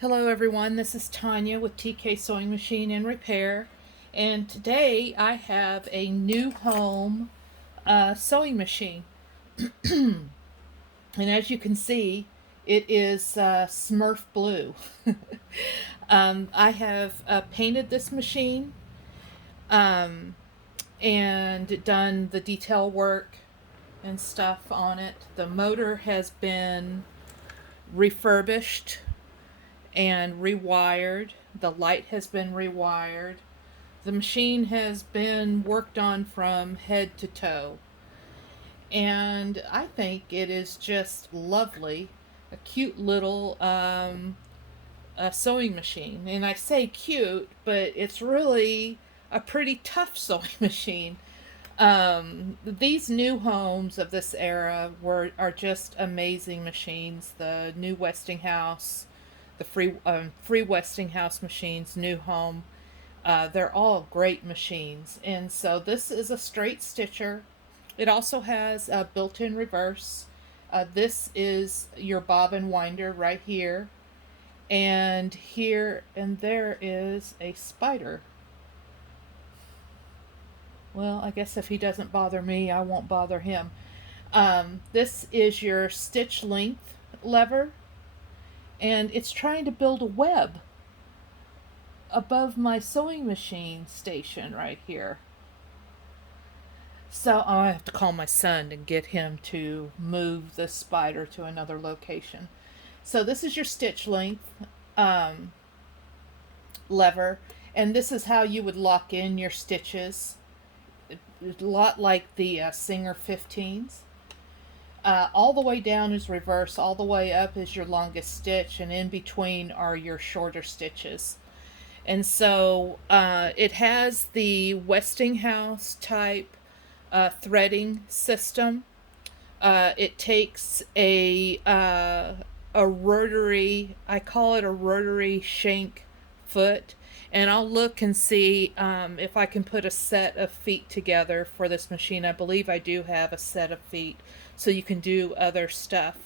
Hello everyone, this is Tanya with TK Sewing Machine and Repair, and today I have a new home sewing machine. And as you can see, it is Smurf blue. I have painted this machine um, and done the detail work and stuff on it. The motor has been refurbished and rewired. The light has been rewired. The machine has been worked on from head to toe. And I think it is just lovely. A cute little sewing machine. And I say cute, but it's really a pretty tough sewing machine. These new homes of this era are just amazing machines. The new Westinghouse, the free Westinghouse machines, new home. They're all great machines. And so this is a straight stitcher. It also has a built-in reverse. This is your bobbin winder right here. And here and there is a spider. Well, I guess if he doesn't bother me, I won't bother him. This is your stitch length lever, and it's trying to build a web above my sewing machine station right here. So I have to call my son and get him to move the spider to another location. So this is your stitch length um, lever, and this is how you would lock in your stitches. A lot like the Singer 15s. All the way down is reverse, all the way up is your longest stitch, and in between are your shorter stitches. And so it has the Westinghouse type threading system. It takes a rotary, I call it a rotary shank foot, and I'll look and see if I can put a set of feet together for this machine. I believe I do have a set of feet, so you can do other stuff.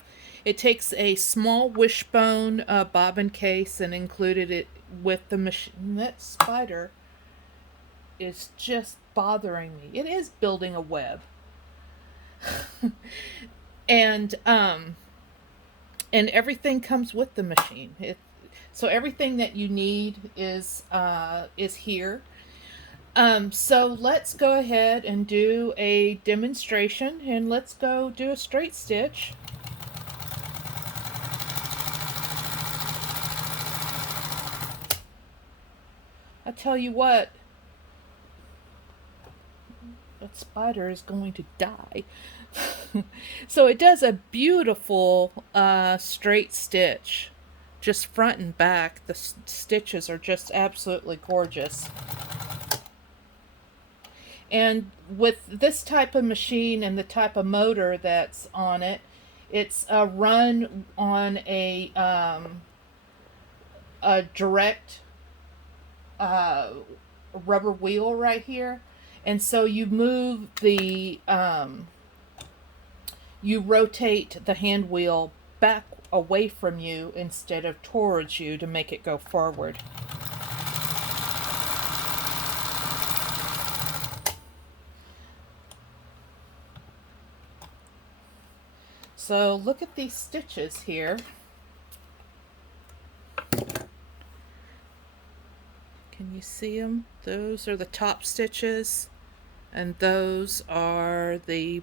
It takes a small wishbone bobbin case and included it with the machine. That spider is just bothering me. It is building a web. and and everything comes with the machine. So everything that you need is here. So let's go ahead and do a demonstration, and let's go do a straight stitch. I tell you what, that spider is going to die. So it does a beautiful straight stitch, just front and back. The stitches are just absolutely gorgeous. And with this type of machine and the type of motor that's on it, it's run on a direct rubber wheel right here. And so you move you rotate the hand wheel back away from you instead of towards you to make it go forward. So look at these stitches here. Can you see them? Those are the top stitches, and those are the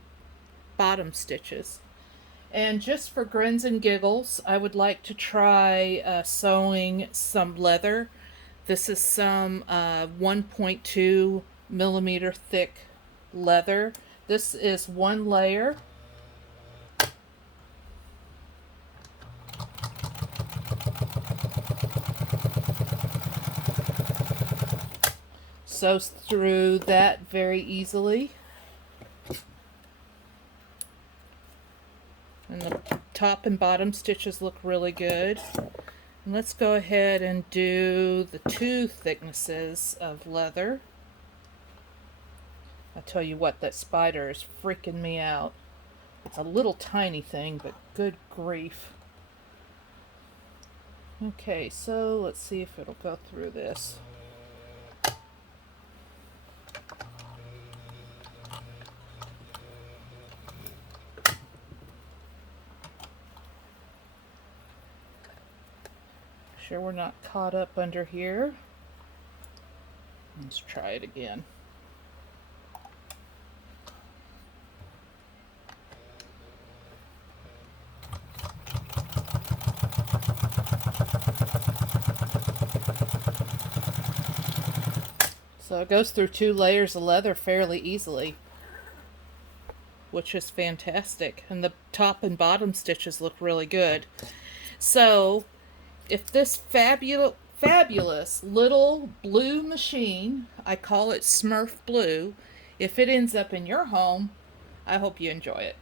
bottom stitches. And just for grins and giggles, I would like to try sewing some leather. This is some 1.2 millimeter thick leather. This is one layer. Sews through that very easily. And the top and bottom stitches look really good. And let's go ahead and do the two thicknesses of leather. I tell you what, that spider is freaking me out. It's a little tiny thing, but good grief. Okay, so let's see if it'll go through this. Make sure we're not caught up under here. Let's try it again. So it goes through 2 layers of leather fairly easily, which is fantastic. And the top and bottom stitches look really good. So if this fabulous little blue machine, I call it Smurf Blue, if it ends up in your home, I hope you enjoy it.